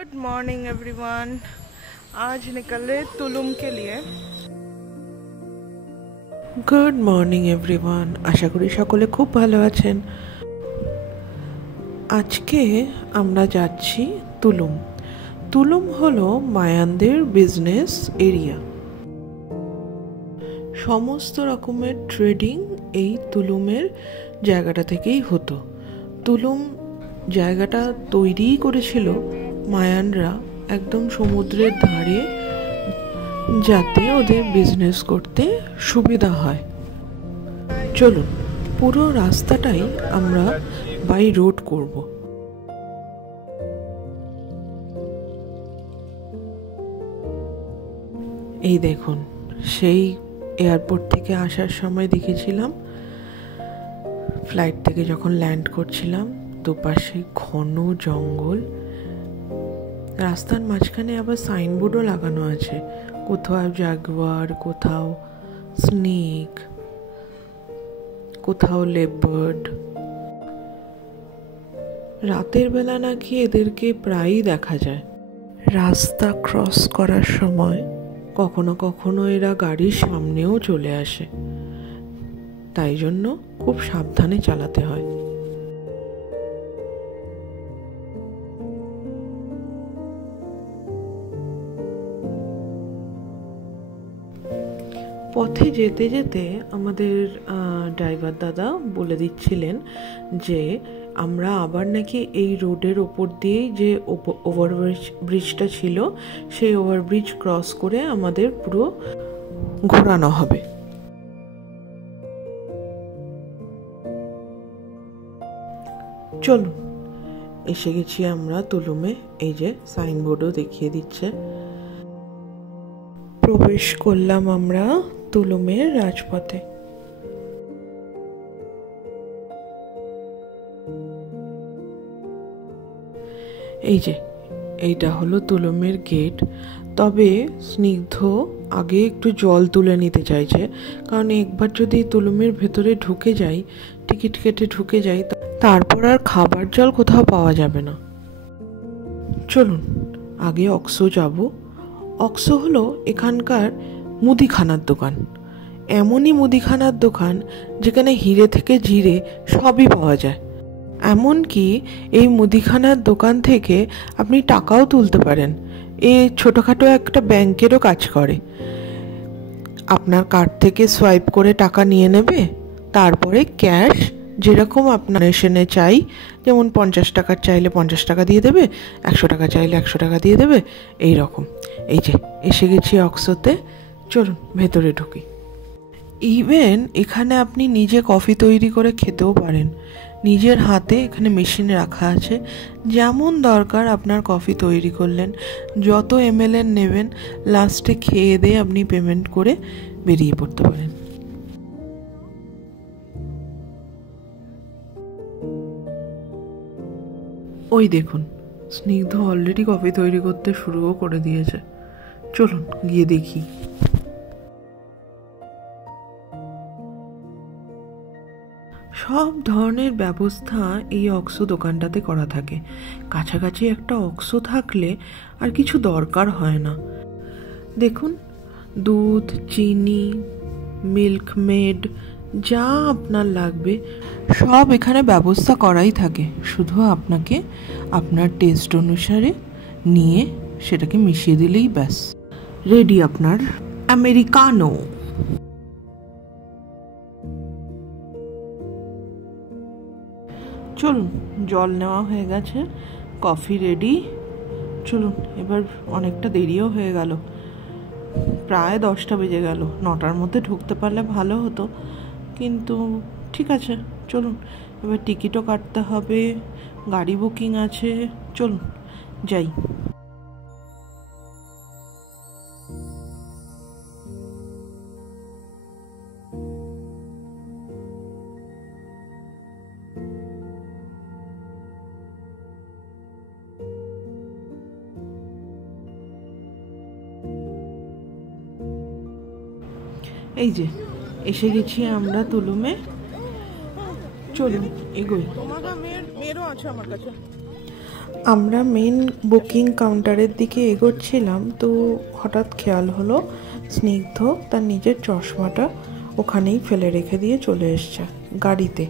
Good morning everyone. आज निकले तुलुम के लिए। गुड मॉर्निंग एवरीवन, आशा करी सकले खूब भालो आছেন। আজকে আমরা যাচ্ছি তুলুম। তুলুম হলো মায়ানদের বিজনেস এরিয়া। সমস্ত রকমের ট্রেডিং এই তুলুমের জায়গাটা থেকেই হতো। তুলুম জায়গাটা তৈরি করেছিল মায়ানরা একদম সমুদ্রের ধারে, যাতে ওদের বিজনেস করতে সুবিধা হয়। চলুন পুরো রাস্তাটাই আমরা বাই রোড করব। এই দেখুন, সেই এয়ারপোর্ট থেকে আসার সময় দেখেছিলাম, ফ্লাইট থেকে যখন ল্যান্ড করছিলাম, দুপাশে ঘন জঙ্গল, রাস্তার মাঝখানে আবার সাইনবোর্ডও লাগানো আছে, কোথাও জাগুয়ার, কোথাও স্নেক, কোথাও লেপার্ড। রাতের বেলা নাকি এদেরকে প্রায়ই দেখা যায়। রাস্তা ক্রস করার সময় কখনো কখনো এরা গাড়ির সামনেও চলে আসে, তাই জন্য খুব সাবধানে চালাতে হয়। পথে যেতে যেতে আমাদের ড্রাইভার দাদা বলে দিচ্ছিলেন যে আমরা আবার নাকি এই রোডের ওপর দিয়েই যে ওভারব্রিজটা ছিল সেই ওভারব্রিজ ক্রস করে আমাদের পুরো ঘোরানো হবে। চলুন, এসে গেছি আমরা তুলুমে। এই যে সাইনবোর্ডও দেখিয়ে দিচ্ছে। প্রবেশ করলাম আমরা তুলুমের রাজপথে। এই যে এইটা হলো তুলুমের গেট। তবে স্নিগ্ধ আগে একটু জল তুলে নিতে চাইছে, কারণ একবার যদি তুলুমের ভেতরে ঢুকে যাই, টিকিট কেটে ঢুকে যাই, তারপর আর খাবার জল কোথাও পাওয়া যাবে না। চলুন আগে অক্সো যাব। অক্সো হলো এখানকার মুদিখানার দোকান। এমনই মুদিখানার দোকান যেখানে হিরে থেকে জিরে সবই পাওয়া যায়। এমনকি এই মুদিখানার দোকান থেকে আপনি টাকাও তুলতে পারেন। এ ছোটোখাটো একটা ব্যাংকেরও কাজ করে। আপনার কার্ড থেকে সোয়াইপ করে টাকা নিয়ে নেবে, তারপরে ক্যাশ যেরকম আপনার এসেনে চাই, যেমন 50 টাকার চাইলে 50 টাকা দিয়ে দেবে, 100 টাকা চাইলে 100 টাকা দিয়ে দেবে, এই রকম। এই যে এসে গেছি অক্সোতে। চলুন ভেতরে ঢুকি। ইভেন এখানে আপনি নিজে কফি তৈরি করে খেতেও পারেন। নিজের হাতে এখানে মেশিন রাখা আছে, যেমন দরকার আপনার কফি তৈরি করলেন, যত ml নেবেন, লাস্টে খেয়ে দিয়ে আপনি পেমেন্ট করে বেরিয়ে পড়তে পারেন। ওই দেখুন, স্নিগ্ধ অলরেডি কফি তৈরি করতে শুরুও করে দিয়েছে। চলুন গিয়ে দেখি। সব ধরনের ব্যবস্থা এই অক্সো দোকানটাতে করা থাকে। কাছাকাছি একটা অক্সো থাকলে আর কিছু দরকার হয় না। দেখুন, দুধ, চিনি, মিল্ক মেড, যা আপনার লাগবে সব এখানে ব্যবস্থা করাই থাকে। শুধু আপনাকে আপনার টেস্ট অনুসারে নিয়ে সেটাকে মিশিয়ে দিলেই ব্যাস রেডি আপনার আমেরিকানো। চলুন, জল নেওয়া হয়ে গেছে, কফি রেডি। চলুন, এবার অনেকটা দেরিও হয়ে গেল, প্রায় 10টা বেজে গেল। 9টার মধ্যে ঢুকতে পারলে ভালো হতো, কিন্তু ঠিক আছে চলুন। এবার টিকিটও কাটতে হবে, গাড়ি বুকিং আছে। চলুন যাই। এই যে এসে গেছি আমরা তুলুমে। চলুন এগোই। তোমার মেয়েরও আছে আমার কাছে। আমরা মেন বুকিং কাউন্টারের দিকে এগোচ্ছিলাম, তো হঠাৎ খেয়াল হলো স্নিগ্ধ তার নিজের চশমাটা ওখানেই ফেলে রেখে দিয়ে চলে এসছে গাড়িতে।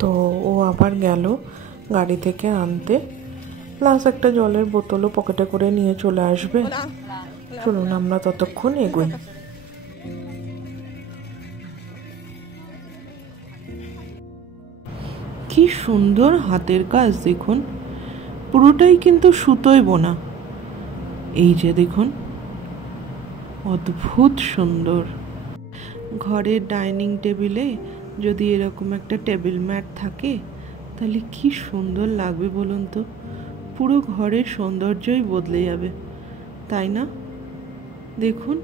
তো ও আবার গেল গাড়ি থেকে আনতে, প্লাস একটা জলের বোতলও পকেটে করে নিয়ে চলে আসবে। চলুন আমরা ততক্ষণ এগোই। কি সুন্দর হাতের কাজ দেখুন, পুরোটাই কিন্তু সুতোয় বোনা। এই যে দেখুন, অদ্ভুত সুন্দর। ঘরের ডাইনিং টেবিলে যদি এরকম একটা টেবিল ম্যাট থাকে তাহলে কি সুন্দর লাগবে বলুন তো, পুরো ঘরের সৌন্দর্যই বদলে যাবে, তাই না? দেখুন,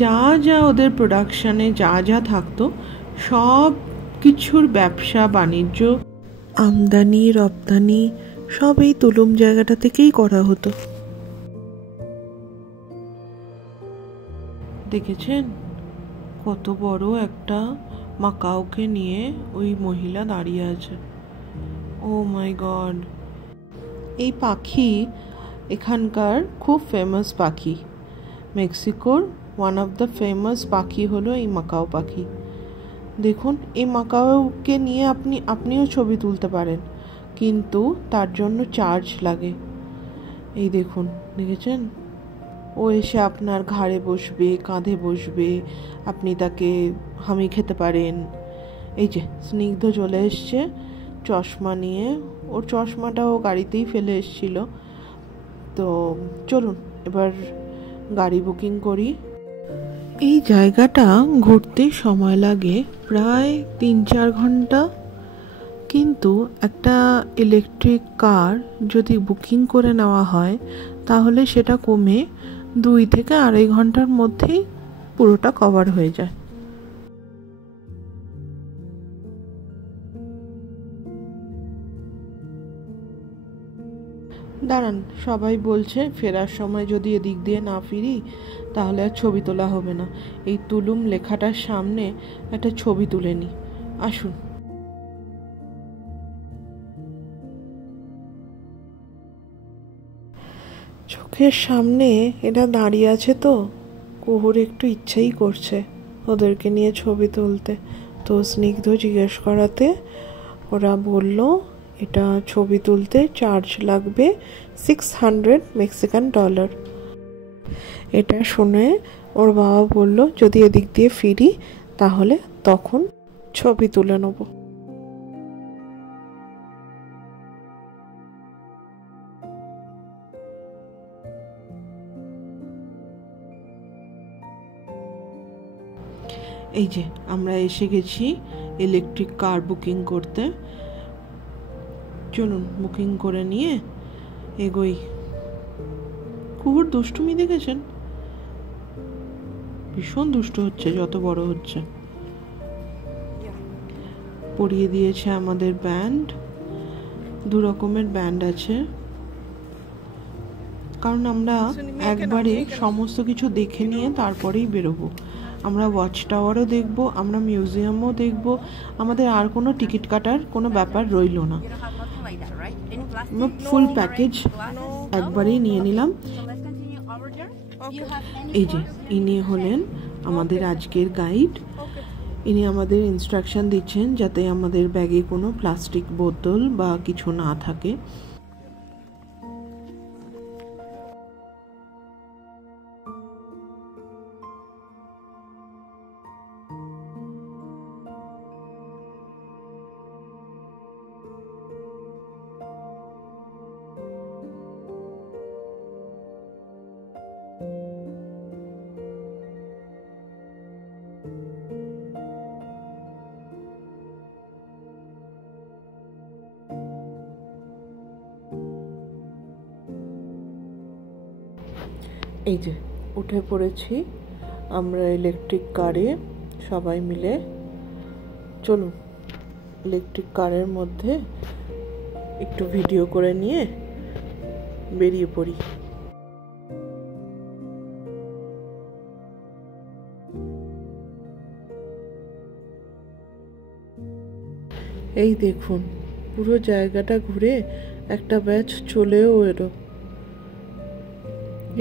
যা যা ওদের প্রোডাকশানে যা যা থাকতো সব কিছুর ব্যবসা বাণিজ্য, আমদানি রপ্তানি সব এই তুলুম জায়গাটা থেকেই করা হতো। দেখেছেন কত বড় একটা মাকাওকে নিয়ে ওই মহিলা দাঁড়িয়ে আছে। ও মাই গড, এই পাখি এখানকার খুব ফেমাস পাখি। মেক্সিকোর ওয়ান অফ দ্য ফেমাস পাখি হলো এই মাকাও পাখি। দেখুন, এই মাকাওকে নিয়ে আপনিও ছবি তুলতে পারেন, কিন্তু তার জন্য চার্জ লাগে। এই দেখুন, দেখেছেন, ও এসে আপনার ঘাড়ে বসবে, কাঁধে বসবে, আপনি তাকে হামি খেতে পারেন। এই যে স্নিগ্ধ চলে এসছে চশমা নিয়ে, ওর চশমাটা ও গাড়িতেই ফেলে এসছিল। তো চলুন এবার গাড়ি বুকিং করি। এই জায়গাটা ঘুরতে সময় লাগে প্রায় 3-4 ঘন্টা, কিন্তু একটা ইলেকট্রিক কার যদি বুকিং করে নেওয়া হয় তাহলে সেটা কমে 2 থেকে 2.5 ঘন্টার মধ্যেই পুরোটা কভার হয়ে যায়। দাঁড়ান, সবাই বলছে ফেরার সময় যদি এদিক দিয়ে না ফিরি তাহলে আর ছবি তোলা হবে না। এই তুলুম লেখাটার সামনে একটা ছবি তুলে নিই, আসুন। চোখের সামনে এটা দাঁড়িয়ে আছে, তো কুহুর একটু ইচ্ছাই করছে ওদেরকে নিয়ে ছবি তুলতে। তো স্নিগ্ধ জিজ্ঞেস করাতে ওরা বলল এটা ছবি তুলতে চার্জ লাগবে $600 মেক্সিকান। এটা শুনে ওর বাবা বলল যদি এদিক দিয়ে ফিরি তাহলে তখন ছবি তুলে নেব। এই যে আমরা এসে গেছি ইলেকট্রিক কার বুকিং করতে। চলুন বুকিং করে নিয়ে এগোই। কুকুর দুষ্টুমি দেখেছেন, ভীষণ দুষ্ট হচ্ছে যত বড় হচ্ছে। পরিয়ে দিয়েছে আমাদের ব্যান্ড, 2 রকমের ব্যান্ড আছে, কারণ আমরা একবারে সমস্ত কিছু দেখে নিয়ে তারপরেই বেরোবো। আমরা ওয়াচ টাওয়ারও দেখব, আমরা মিউজিয়ামও দেখব, আমাদের আর কোনো টিকিট কাটার কোনো ব্যাপার রইল না। ফুল প্যাকেজ একবারেই নিয়ে নিলাম। এই যে ইনি হলেন আমাদের আজকের গাইড। ইনি আমাদের ইনস্ট্রাকশন দিচ্ছেন যাতে আমাদের ব্যাগে কোনো প্লাস্টিক বোতল বা কিছু না থাকে। এই যে উঠে পড়েছি আমরা ইলেকট্রিক কারে সবাই মিলে। চলুন ইলেকট্রিক কারের মধ্যে একটু ভিডিও করে নিয়ে বেরিয়ে পড়ি। এই দেখুন, পুরো জায়গাটা ঘুরে একটা ব্যাচ চলেও এলো।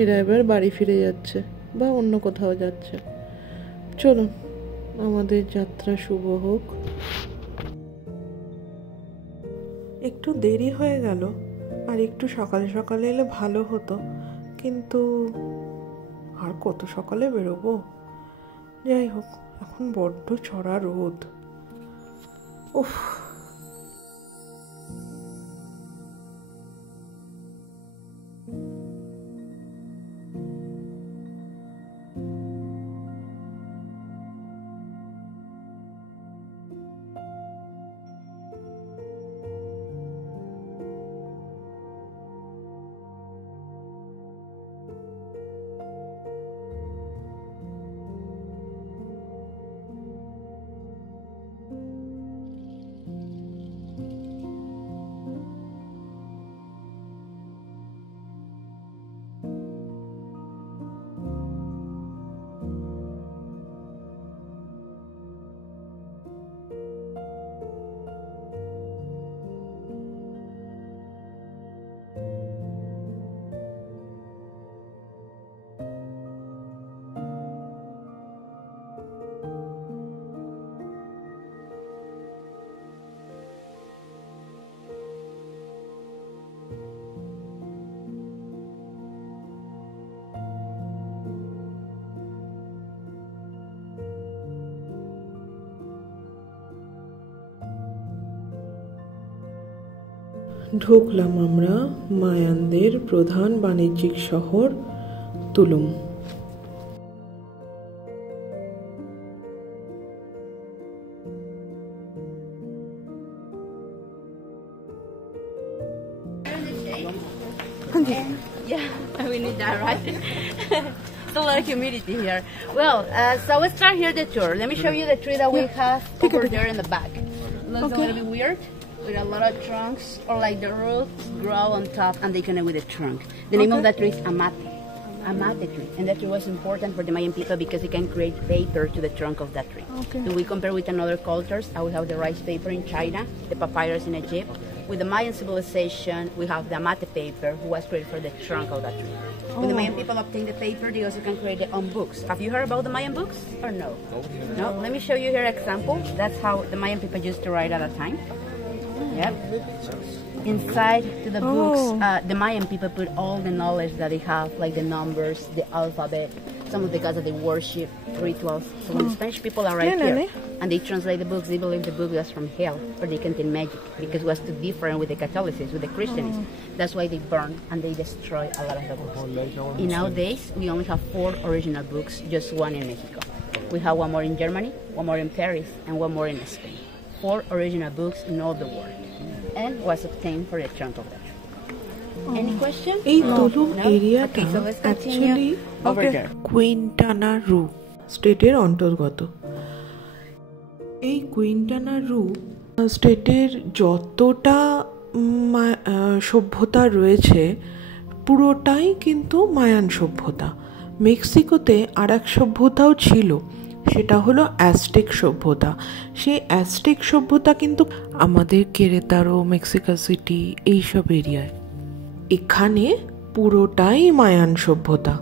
এরা এবার বাড়ি ফিরে যাচ্ছে বা অন্য কোথাও যাচ্ছে। চলুন, আমাদের যাত্রা শুভ হোক। একটু দেরি হয়ে গেল, আর একটু সকালে সকালে এলে ভালো হতো, কিন্তু আর কত সকালে বেরোবো। যাই হোক, এখন বড্ড চড়া রোদ। উফ, ঢুকলাম আমরা মায়ানদের প্রধান বাণিজ্যিক শহর তুলুম। Yeah, we need that, right? It's a lot of humidity here. Well, so let's start here the tour. Let me show you the tree that we have over there in the back. Looks a little bit weird, with a lot of trunks, or like the roots grow on top and they connect with the trunk. The name of that tree is amate. Amate tree, and that tree was important for the Mayan people because it can create paper to the trunk of that tree. Okay. If we compare with another cultures, I will have the rice paper in China, the papyrus in Egypt. With the Mayan civilization, we have the amate paper, who was created for the trunk of that tree. When the Mayan people obtain the paper, they also can create their own books. Have you heard about the Mayan books or no? No? Let me show you here an example. That's how the Mayan people used to write at a time. Yep. Inside to the books, the Mayan people put all the knowledge that they have, like the numbers, the alphabet, some of the gods that they worship, rituals. So when the Spanish people arrived here and they translate the books, they believe the book was from hell or they contain magic because it was too different with the Catholicism, with the Christianism. That's why they burn and they destroy a lot of the books. In nowadays, we only have 4 original books, just one in Mexico. We have one more in Germany, one more in Paris, and one more in Spain. 4 original books in all the world, and was obtained for the trunk of that. Any question? এই তুলুম এরিয়াটা Okay, so let's actually continue over there. কুইন্টানা রু স্টেটের অন্তর্গত। এই কুইন্টানা রু স্টেটের যতটা সভ্যতা রয়েছে পুরোটাই কিন্তু মায়ান সভ্যতা। মেক্সিকোতে আর এক সভ্যতাও ছিল, সেটা হলো অ্যাজটেক সভ্যতা। সেই অ্যাজটেক সভ্যতা কিন্তু আমাদের কেরেতারো, মেক্সিকো সিটি এইসব এরিয়ায়। এখানে পুরোটাই মায়ান সভ্যতা।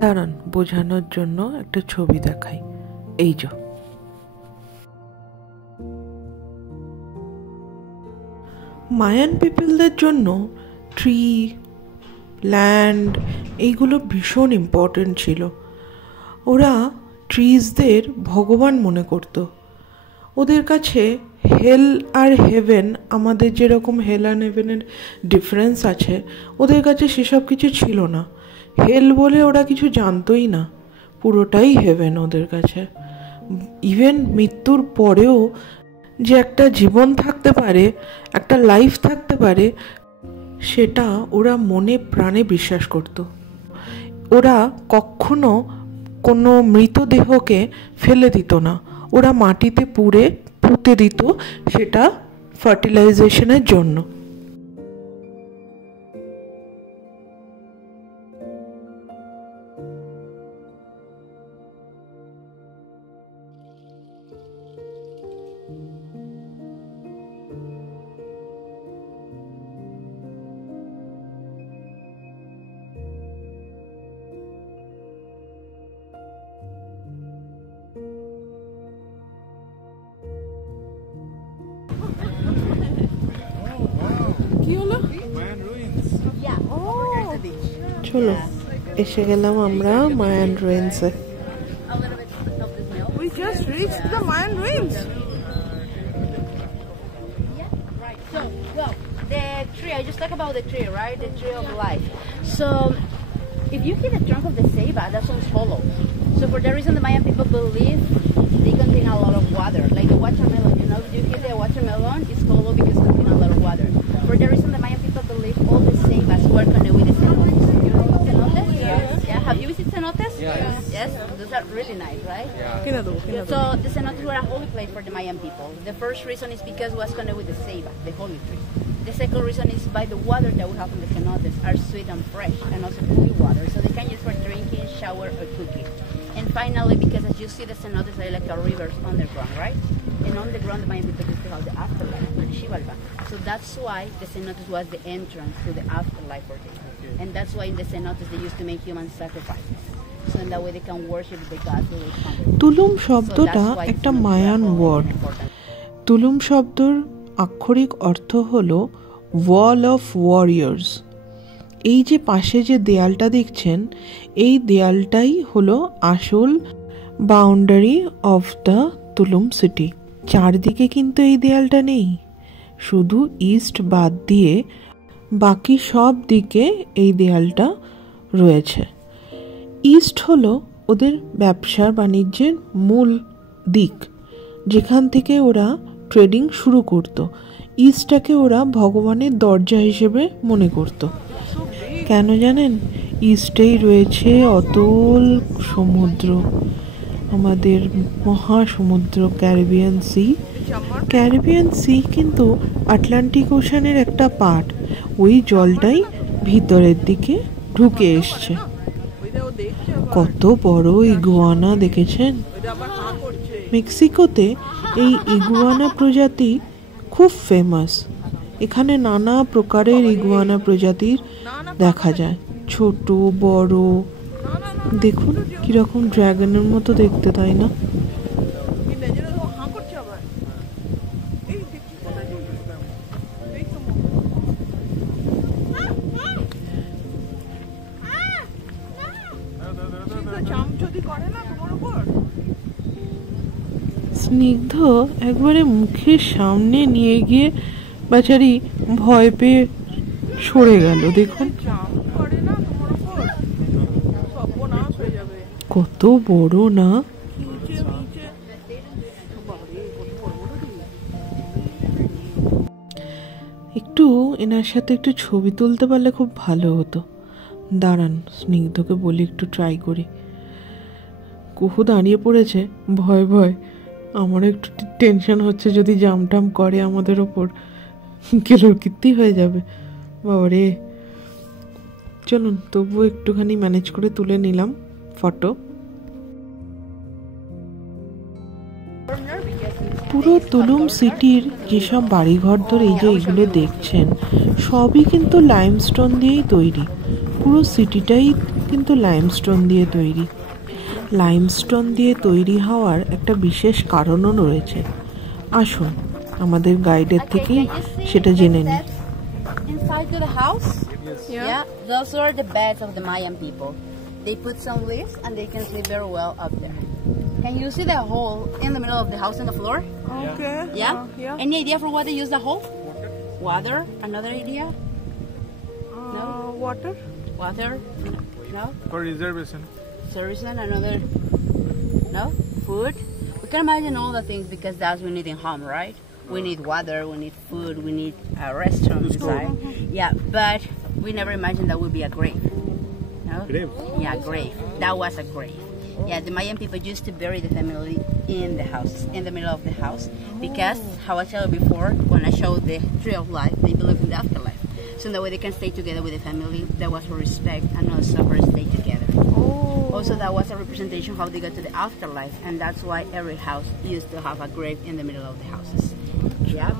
দাঁড়ান, বোঝানোর জন্য একটা ছবি দেখাই। এই যে মায়ান পিপলদের জন্য ট্রি, ল্যান্ড এইগুলো ভীষণ ইম্পর্টেন্ট ছিল। ওরা ট্রিজদের ভগবান মনে করত। ওদের কাছে হেল আর হেভেন, আমাদের যেরকম হেল আর হেভেনের ডিফারেন্স আছে, ওদের কাছে সেসব কিছু ছিল না। হেল বলে ওরা কিছু জানতোই না, পুরোটাই হেভেন ওদের কাছে। ইভেন মৃত্যুর পরেও যে একটা জীবন থাকতে পারে, একটা লাইফ থাকতে পারে, সেটা ওরা মনে প্রাণে বিশ্বাস করত। ওরা কখনো কোনো মৃতদেহকে ফেলে দিত না, ওরা মাটিতে পুঁতে দিত, সেটা ফার্টিলাইজেশনের জন্য। চলো এসে গেলাম আমরা মায়ান রুইন্সে। A little bit of the smell. We just reached the Mayan ruins. Yeah, right. So, well, the tree, I just talk about the tree, right? The tree of life. So, if you hit the trunk of the ceiba, that one's hollow. So, for that reason, the Mayan people believe they contain a lot of water. Like the watermelon, you know, if you hit the watermelon, it's hollow because it contains a lot of water. For that reason, the Mayan people believe all the ceibas work on with the cenotes. You know cenotes? Yes. Yeah. Have you visited cenotes? Yes. Yes. Those are really nice, right? So the cenotes were a holy place for the Mayan people. The first reason is because it was connected with the ceiba, the holy tree. The second reason is by the water that we have in the cenotes are sweet and fresh and also clean water, so they can use for drinking, shower, or cooking. And finally, because as you see, the cenotes are like a rivers underground, right? And on the ground, the Mayan people used to have the afterlife, the Xibalba. So that's why the cenotes was the entrance to the afterlife for them. And that's why in the cenotes they used to make human sacrifices. So in that way they can worship the gods who will come. তুলুম শব্দটা একটা Mayan word. তুলুম শব্দর আক্ষরিক অর্থ হলো wall of warriors. এই যে পাশে যে দেয়ালটা দেখছেন, এই দেয়ালটাই হলো আসল বাউন্ডারি অফ দ্য তুলুম সিটি। চারদিকে কিন্তু এই দেয়ালটা নেই, শুধু ইস্ট বাদ দিয়ে বাকি সব দিকে এই দেয়ালটা রয়েছে। ইস্ট হলো ওদের ব্যবসা বাণিজ্যের মূল দিক, যেখান থেকে ওরা ট্রেডিং শুরু করত। ইস্টটাকে ওরা ভগবানের দরজা হিসেবে মনে করত। কেন জানেন? ইস্টেই রয়েছে অতল সমুদ্র, আমাদের মহাসমুদ্র ক্যারিবিয়ান সি। ক্যারিবিয়ান সি কিন্তু আটলান্টিক ওশানের একটা পার্ট, ওই জলটাই ভিতরের দিকে ঢুকে এসছে। কত বড় ইগুয়ানা দেখেছেন? মেক্সিকোতে এই ইগুয়ানা প্রজাতি খুব ফেমাস। এখানে নানা প্রকারের ইগুয়ানা প্রজাতির দেখা যায়, ছোট বড়। দেখুন কিরকম ড্রাগনের মতো দেখতে, তাই না? স্নিগ্ধ একবারে মুখের সামনে নিয়ে গিয়ে বেচারি ভয় পেয়ে সরে গেল। দেখুন কত বড় না। একটু এনার সাথে একটু ছবি তুলতে পারলে খুব ভালো হতো। দাঁড়ান, স্নিগ্ধকে বলি একটু ট্রাই করি। কুহু দাঁড়িয়ে পড়েছে ভয় ভয়। আমার একটু টেনশন হচ্ছে, যদি জামটাম করে আমাদের ওপর গেলোর কীর্তি হয়ে যাবে বাবারে। চলুন তবুও একটুখানি ম্যানেজ করে তুলে নিলাম ফটো। পুরো তুলুম সিটির যেসব বাড়িঘর ধরে এই যে এগুলো দেখছেন, সবই কিন্তু লাইমস্টোন দিয়েই তৈরি। পুরো সিটিটাই কিন্তু লাইমস্টোন দিয়ে তৈরি। লাইমস্টোন দিয়ে তৈরি হওয়ার একটা বিশেষ কারণও রয়েছে। আসুন আমাদের গাইডের থেকেই সেটা জেনে নিই। Inside to the house, yeah, those are the beds of the Mayan people. They put some leaves and they can sleep very well up there. Can you see the hole in the middle of the house in the floor? Okay. Yeah? Yeah. Any idea for what they use the hole? Water? Another idea? No? Water. Water? No? For reservation. Reservation? Another? No? Food? We can imagine all the things because that's what we need in home, right? We need water, we need food, we need a restaurant inside. Yeah, but we never imagined that would be a grave. No? Grave? Yeah, grave. That was a grave. Yeah, the Mayan people used to bury the family in the house, in the middle of the house, because, how I told you before, when I showed the tree of life, they believe in the afterlife. So in that way they can stay together with the family. That was for respect and also for stay together. Also, that was a representation of how they got to the afterlife, and that's why every house used to have a grave in the middle of the houses. Yeah.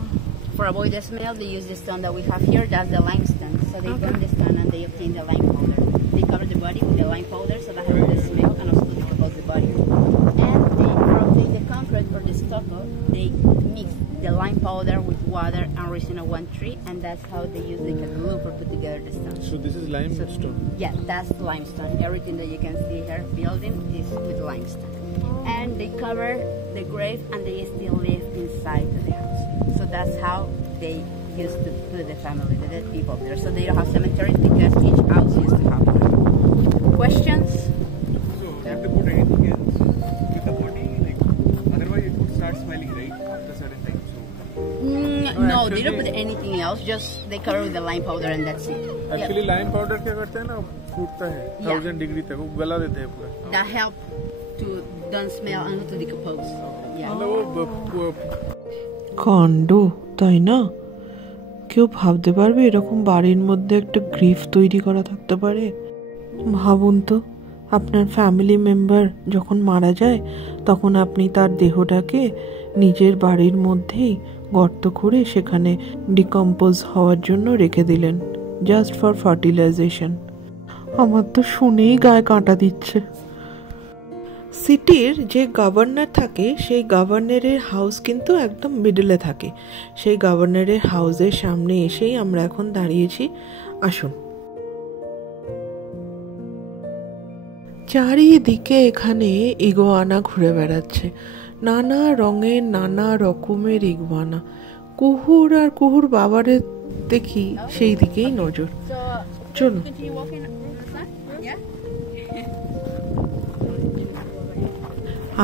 For avoid the smell, they use the stone that we have here. That's the limestone. So they burn the stone and they obtain the lime powder. They cover the body with the lime powder so that has the smell and also to decompose the body. And they obtain the concrete or the stone stucco, they mix the lime powder with water and resin of one tree, and that's how they use the glue for put together the stone. So this is limestone. Yeah, that's limestone. Everything that you can see here building is with limestone. And they cover the grave and they still live inside the house. So that's how they used to put the family, the dead people there. So they don't have cemeteries because each house used to have one. Questions? So if they put anything else with the body, like otherwise it would start smelling, right? After a certain time. So No, they don't put anything else. Just they cover with the lime powder and that's it. actually lime powder क्या करते हैं ना फूटता है 1000 डिग्री तक वो गला देते हैं पूरा. That help to don't smell and not to decompose. Yeah. मतलब वो কাণ্ড, তাই না? কেউ ভাবতে পারবে এরকম বাড়ির মধ্যে একটা গ্রিফ তৈরি করা থাকতে পারে? ভাবুন তো, আপনার ফ্যামিলি মেম্বার যখন মারা যায় তখন আপনি তার দেহটাকে নিজের বাড়ির মধ্যেই গর্ত করে সেখানে ডিকম্পোজ হওয়ার জন্য রেখে দিলেন, জাস্ট ফর ফার্টিলাইজেশন। আমার তো শুনেই গায়ে কাঁটা দিচ্ছে। সিটির যে গভর্নর থাকে সেই গভর্নরের হাউস কিন্তু একদম মিডলে থাকে। সেই গভর্নরের হাউসের সামনে এসেই আমরা এখন দাঁড়িয়েছি। আসুন, চারিদিকে এখানে ইগুয়ানা ঘুরে বেড়াচ্ছে, নানা রঙের নানা রকমের ইগুয়ানা। কুহুর আর কুহুর বাবারে দেখি সেই দিকেই নজর। চলুন।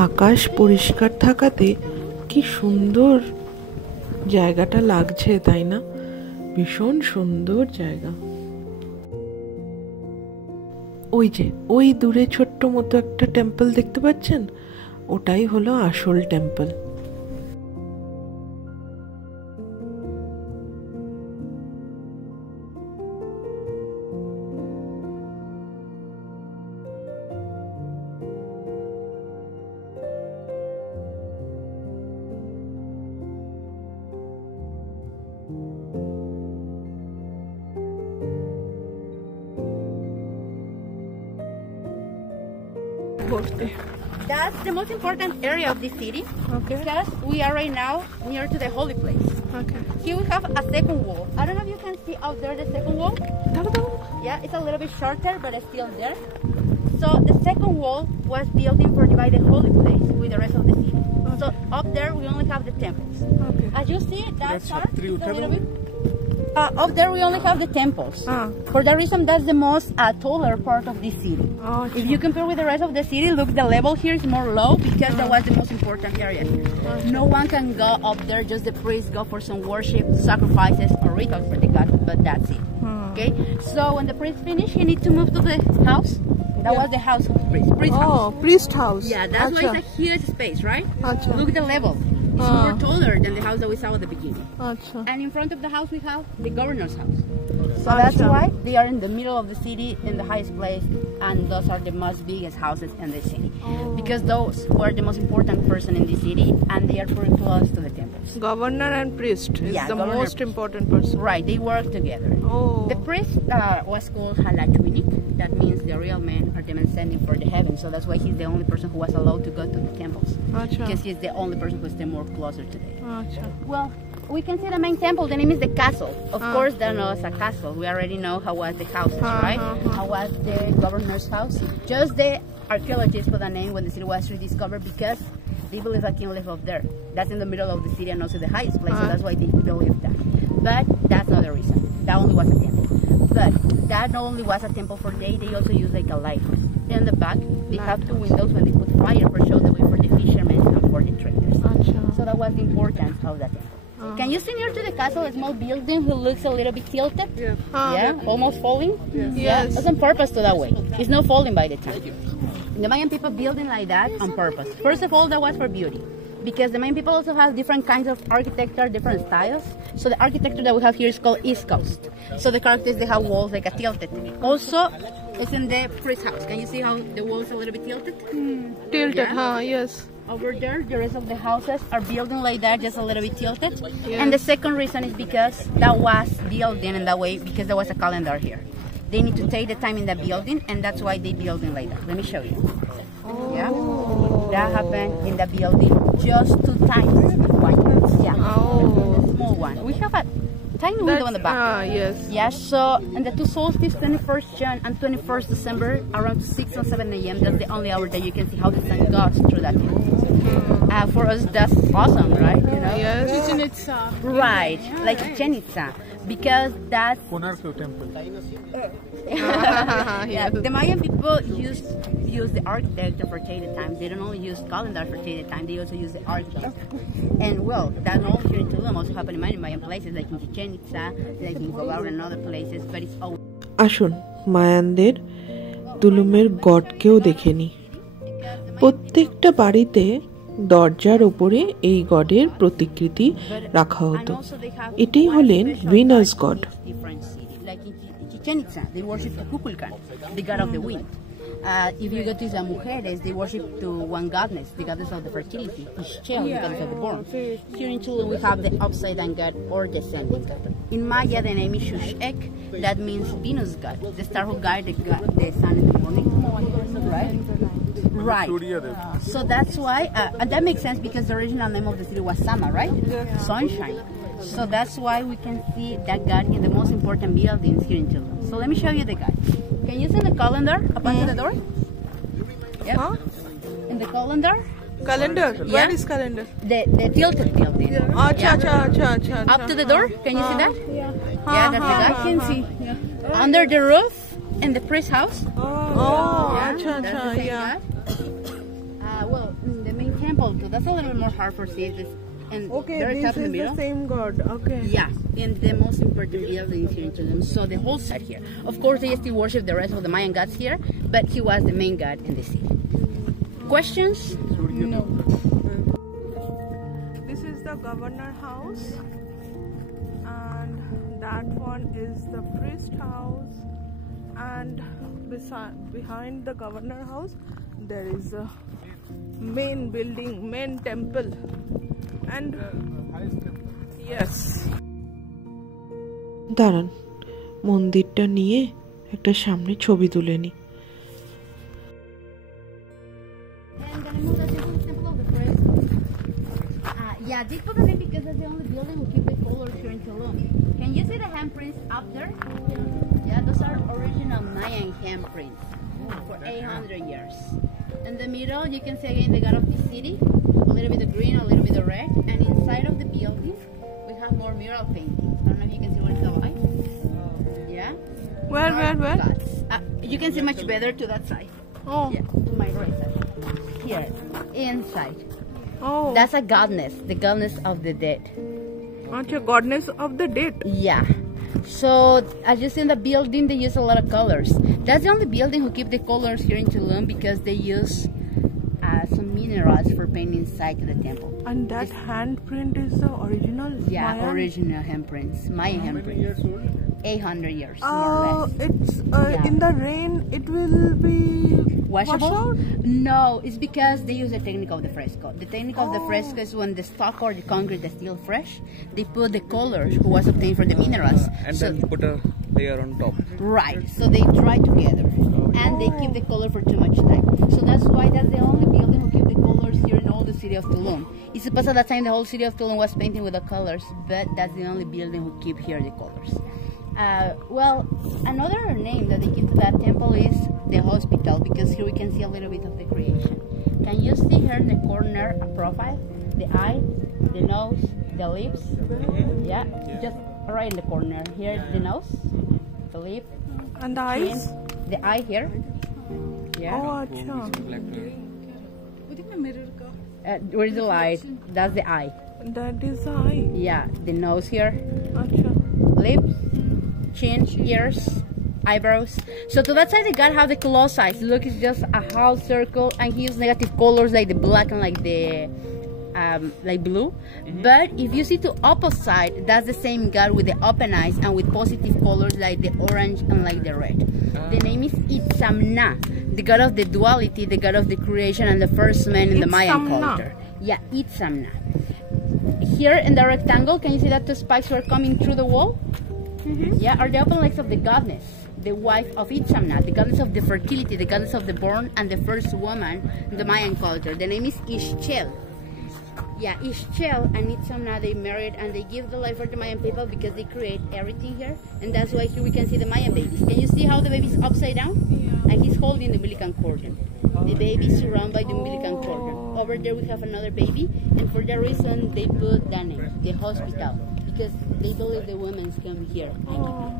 আকাশ পরিষ্কার থাকাতে কি সুন্দর জায়গাটা লাগছে, তাই না? ভীষণ সুন্দর জায়গা। ওই যে ওই দূরে ছোট্ট মতো একটা টেম্পল দেখতে পাচ্ছেন, ওটাই হলো আসল temple. That's the most important area of the city. Okay. Because we are right now near to the holy place. Okay. Here we have a second wall. I don't know if you can see out there the second wall. Yeah, it's a little bit shorter, but it's still there. So the second wall was built for divide the holy place with the rest of the city. So up there we only have the temples. Okay. As you see, that That's part Shatri is a little Uttara. bit. Up there we only have the temples. Ah. For that reason, that's the most taller part of the city. Oh, If you compare with the rest of the city, look, the level here is more low because that was the most important area here. No one can go up there, just the priests go for some worship, sacrifices, or rituals for the god, but that's it. Okay? So when the priest finish, he needs to move to the house. That was the house of the priest. Priest house. Oh, priest house. Yeah, that's why it's a huge space, right? Acha. Look the level. It's more taller than the house that we saw at the beginning. Acha. And in front of the house we have the governor's house. So that's why they are in the middle of the city, in the highest place, and those are the most biggest houses in the city. Because those were the most important person in the city, and they are pretty close to the temples. Governor and priest is Yeah, the governor, most important person. Right, they work together. Oh. The priest was called Halachwinik. That means the real man or the man sending for the heaven. So that's why he's the only person who was allowed to go to the temples. Acha. Because he's the only person who's more closer today. Acha. Well, we can see the main temple. The name is the castle. Of course, there was a castle. We already know how was the houses, right? How was the governor's house? Just the archaeologists put a name when the city was rediscovered because they believe a king lived up there. That's in the middle of the city and also the highest place, so that's why they believe that. But that's not the reason. That only was a temple. But that not only was a temple for day, they also use like a lighthouse. In the back, they have two windows when they put fire for show the way for the fishermen and for the traders. Acha. So that was the importance of that temple. Can you see near to the castle a small building who looks a little bit tilted? Yeah, almost falling? Yeah, that's on purpose to that way. It's not falling by the time. The Mayan people building like that on purpose. First of all, that was for beauty. Because the Mayan people also have different kinds of architecture, different styles. So the architecture that we have here is called East Coast. So the characters, they have walls like a tilted. Also, it's in the priest house. Can you see how the walls are a little bit tilted? Tilted, yes. Over there, the rest of the houses are building like that, just a little bit tilted. And the second reason is because that was building in that way, because there was a calendar here. They need to take the time in the building, and that's why they building like that. Let me show you. Yeah, that happened in the building just 2 times wide. Yeah. Oh. The small one. We have a tiny window on the back. Yes. Yeah, so and the 2 solstices, 21st June and 21st December, around 6 and 7 a.m. That's the only hour that you can see how the sun goes through that. For us, that's awesome, right? You know? Yes. Chichen Itza. Right, like Chichen Itza, because that's Konark temple. yeah. The Mayan people use the architecture for dated time. They don't only use calendar for dated time; they also use the architecture. And well, that all here in Tulum also happen in many Mayan places, like in Chichen Itza, like in Cobar and other places. But it's all আসুন মায়ানদের তুলুমের গডকেও দেখে নি। প্রত্যেকটা বাড়িতে দরজার ওপরে এই গডের প্রতিকৃতি রাখা হতো। এটাই হলেন Venus god. Like in Chichen Itza, they worship to Kukulkan, the god of the wind. If you go to the Mujeres, they worship to one goddess, the goddess of the fertility, Ixchel, the goddess of the born. Here in Tulum, we have the upside down god or descending god. In Maya, the name is Xux'ec, that means Venus god, the star who guides the sun in the morning. Right? Right. So that's why, and that makes sense because the original name of the city was Sama, right? Sunshine. So that's why we can see that god in the most important buildings here in Tulum. So let me show you the god. Can you see the calendar up under the door? Yep. Huh? In the calendar? Calendar. Yeah. Where is calendar? The tilted building. Acha, acha, acha, acha. Up to the door? Can you see that? Yeah, that's the god. Can see. Under the roof in the priest house. Oh, Yeah, acha, that's the acha, same yeah. god. Well, the main temple too. That's a little bit more hard for see this. And Okay, very this top in the is middle. the same god. Okay. Yeah, in the most important buildings here in Tulum. So the whole side here. Of course, they still worship the rest of the Mayan gods here, but he was the main god in the city. Questions? No. This is the governor house, and that one is the priest house, and behind the governor house there is a main building, main temple, and yes. দাঁড়ান মন্দিরটা নিয়ে একটা সামনে ছবি তুলে নি। And the name of the temple is Temple of the Priest. Yeah, they put the name because that's the only building who keep the colors here in Tulum. Can you see the handprints up there? Yeah, those are original Mayan handprints for 800 years. In the middle, you can see again the god of the city, a little bit of green, a little bit of red, and inside of the building, we have more mural paintings. I don't know if you can see what it's like. Yeah? Where? Gods. You can see much better to that side. Oh, Yeah, to my right side. Here, inside. oh, That's a goddess, the goddess of the dead. acha, goddess of the dead. Yeah. So, as you see in the building, they use a lot of colors. That's the only building who keep the colors here in Tulum because they use some minerals for painting inside to the temple. And that handprint is the original Yeah, Mayan? original handprints, Mayan handprints. 800 years, more or Oh, less. it's Yeah. in the rain. It will be Washable? washed out? No, it's because they use the technique of the fresco. The technique of the fresco is when the stock or the concrete is still fresh, they put the colors who was obtained from the minerals. And So- then put a layer on top. Right, so they dry together and they keep the color for too much time. So that's why that's the only building who keep the colors here in all the city of Tulum. It's supposed at that time the whole city of Tulum was painting with the colors, but that's the only building who keep here the colors. Well, another name that they give to that temple is the hospital because here we can see a little bit of the creation. Can you see here in the corner a profile? The eye, the nose, the lips. Yeah, just right in the corner. Here's the nose, the lip, And the eyes? the eye here. Yeah. Oh, acha. Where's the light? That's the eye. That is the eye. Yeah. The nose here, Acha. lips, chin, ears, eyebrows. So to that side, the god have the close eyes. Look, it's just a half circle, and he uses negative colors like the black and like the like blue. But if you see to opposite, that's the same god with the open eyes and with positive colors like the orange and like the red. The name is Itzamna, the god of the duality, the god of the creation and the first man in the Mayan Itzamna. culture. Yeah, Itzamna. Here in the rectangle, can you see that two spikes were coming through the wall? Yeah, are the open legs of the goddess, the wife of Itzamna, the goddess of the fertility, the goddess of the born, and the first woman in the Mayan culture. The name is Ixchel. Yeah, Ischel and Itzamna, they married and they give the life for the Mayan people because they create everything here. And that's why here we can see the Mayan babies. Can you see how the baby's upside down? And he's holding the umbilical cordon. The baby is surrounded by the umbilical cordon. Over there we have another baby, and for that reason they put that name, the hospital, because they believe the women come here and give birth.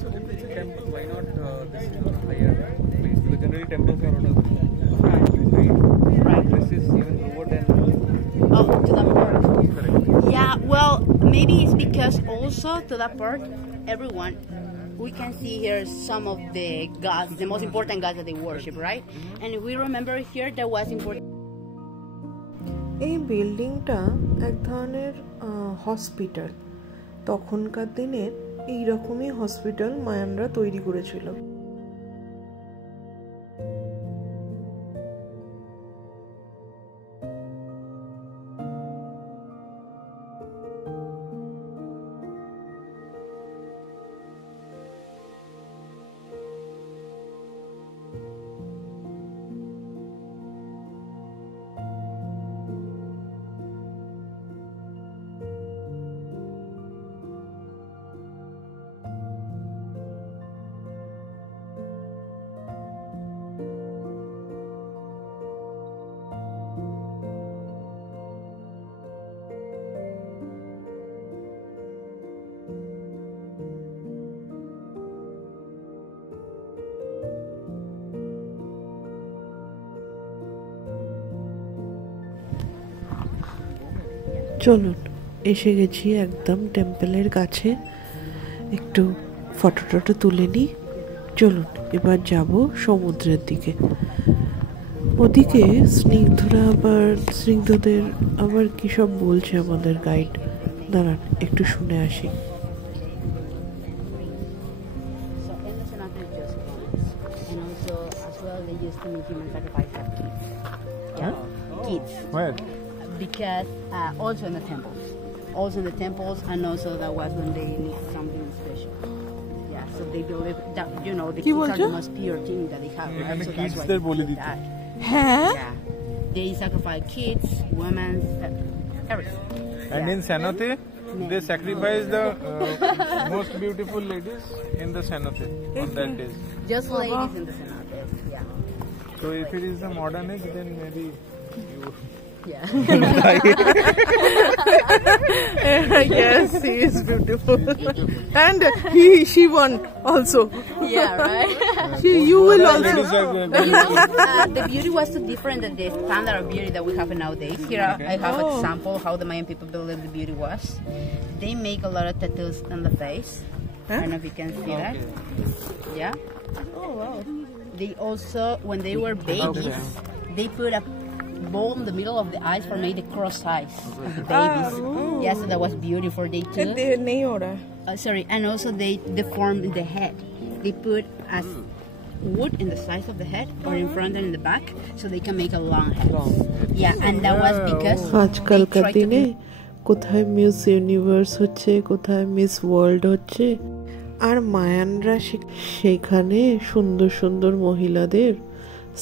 So if it's a temple, why not this higher place? Because generally temples are on a height. Right. This is even lower than. Oh, to that part. Correct. Yeah, well, maybe it's because also to that part, everyone, we can see here some of the gods, the most important gods that they worship, right? And we remember here that was important. এই বিল্ডিংটা এক ধরনের হসপিটাল। তখনকার দিনের এইরকমই হসপিটাল মায়ানরা তৈরি করেছিল। চলুন, এসে গেছি একদম টেম্পলের কাছে। একটু ফটো টটো তুলে নিই। চলুন এবার যাব সমুদ্রের দিকে। ওদিকে স্নিগ্ধদের আবার কী সব বলছে আমাদের গাইড। দাঁড়ান একটু শুনে আসি। Kids. Where? Because also in the temples, and also that was when they need something special. Yeah, so they believe that the kids are the most pure thing that they have, right? So that's why they do that. Yeah, they sacrifice kids, women, everything. And in cenote, they sacrifice the most beautiful ladies in the cenote on that day. Just ladies in the cenote. Yeah. So if it is the modern age, then maybe you. Yeah. Yes, he is beautiful. And she won also. Yeah, right? You will also. But the beauty was too different than the standard of beauty that we have nowadays. Here I have an example how the Mayan people believe the beauty was. They make a lot of tattoos on the face. I don't know if you can see that. Yeah. Oh wow. They also, when they were babies, they put a bowl in the middle of the eyes for make the cross eyes of the babies. Yeah, so that was beautiful. They too. Sorry, and also they deform the head. They put as wood in the size of the head, or in front and in the back, so they can make a long head. Yeah, and that was because আজকালকার দিনে কোথায় miss universe হচ্ছে, কোথায় miss world হচ্ছে, আর মায়ানরা সেখানে সুন্দর সুন্দর মহিলাদের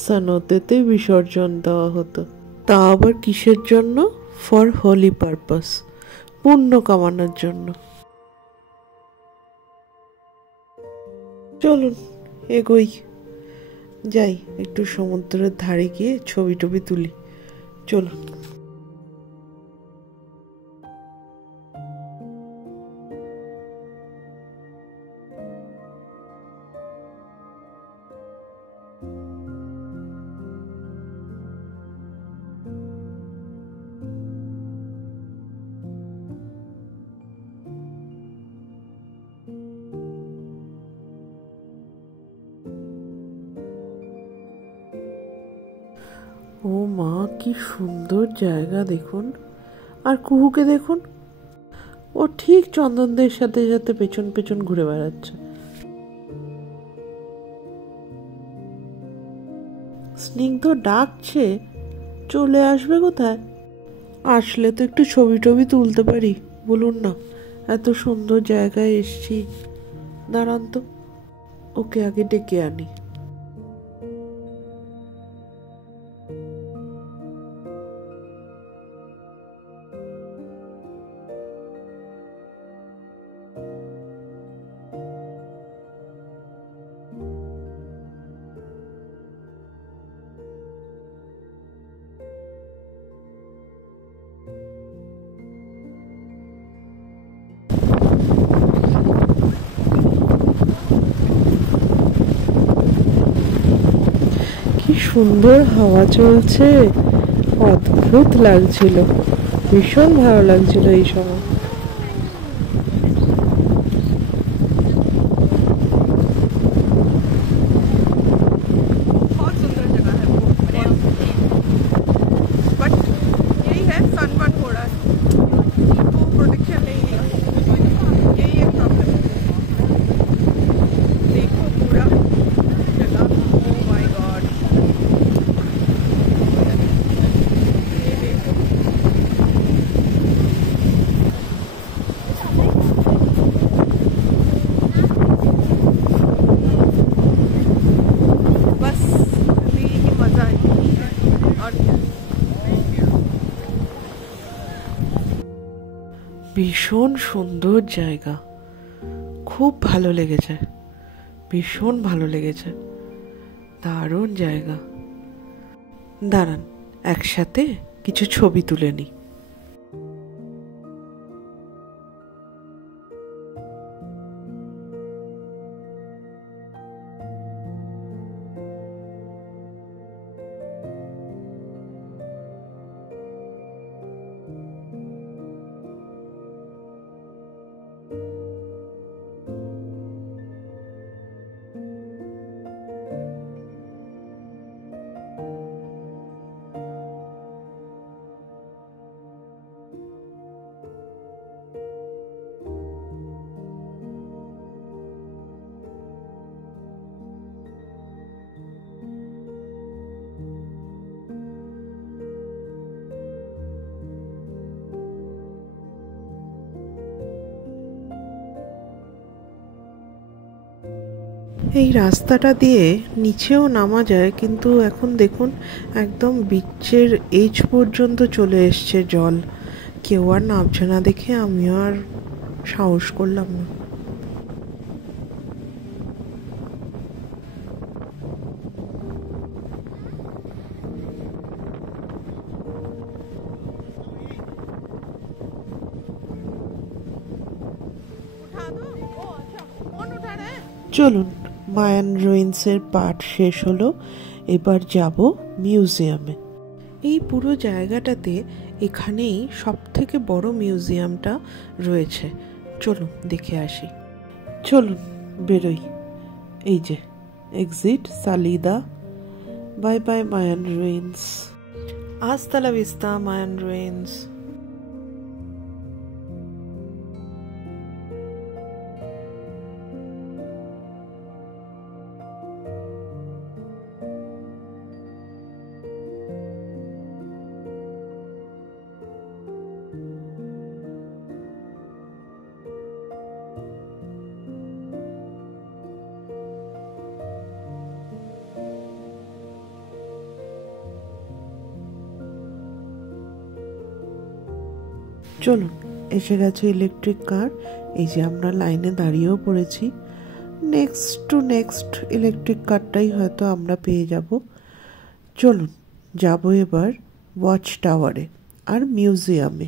সানতেতে বিসর্জন দেওয়া হতো। তা আবার কিসের জন্য? ফর হোলি পারপাস, পুণ্য কামানোর জন্য। চলুন এগোই, যাই একটু সমুদ্রের ধারে গিয়ে ছবি টবি তুলি। চলুন। ও মা, কি সুন্দর জায়গা দেখুন। আর কুহুকে দেখুন, ও ঠিক চন্দনদের সাথে সাথে পেছন পেছন ঘুরে বেড়াচ্ছে। স্নিগ্ধ ডাকছে, চলে আসবে কোথায়? আসলে তো একটু ছবি টবি তুলতে পারি, বলুন না। এত সুন্দর জায়গায় এসছি। দাঁড়ান তো, ওকে আগে ডেকে আনি। সুন্দর হাওয়া চলছে, অদ্ভুত লাগছিল, ভীষণ ভালো লাগছিল এই সময়। बहुत सुंदर जगह है वो, बट यही है सनबर्न हो रहा है तो प्रोटेक्शन नहीं है, यही एक प्रॉब्लम है। देखो पूरा जगह, ओह माय गॉड, ये देखो बस जिंदगी की मजा है और क्या। ভীষণ সুন্দর জায়গা, খুব ভালো লেগেছে, ভীষণ ভালো লেগেছে, দারুণ জায়গা। দাঁড়ান একসাথে কিছু ছবি তুলে নিই। এই রাস্তাটা দিয়ে নিচেও নামা যায়, কিন্তু এখন দেখুন একদম বিচের এজ পর্যন্ত চলে এসছে জল, কেউ আর নামছে না দেখে আমিও আর সাহস করলাম না। उठा दो, ओ अच्छा कौन उठा रहे हैं? চলুন, মায়ান রুইন্সের পার্ট শেষ হলো, এবার যাব মিউজিয়ামে। এই পুরো জায়গাটাতে এখানেই সব থেকে বড় মিউজিয়ামটা রয়েছে, চলুন দেখে আসি। চলুন বেরোই, এই যে এক্সিট সালিদা। বাই বাই মায়ান রুইন্স, হাস্তা লা ভিস্তা মায়ান রুইন্স। চলুন, এসে গেছে ইলেকট্রিক কার, এই যে আমরা লাইনে দাঁড়িয়েও পড়েছি। নেক্সট টু নেক্সট ইলেকট্রিক কারটাই হয়তো আমরা পেয়ে যাব। চলুন যাব এবার ওয়াচ টাওয়ারে আর মিউজিয়ামে।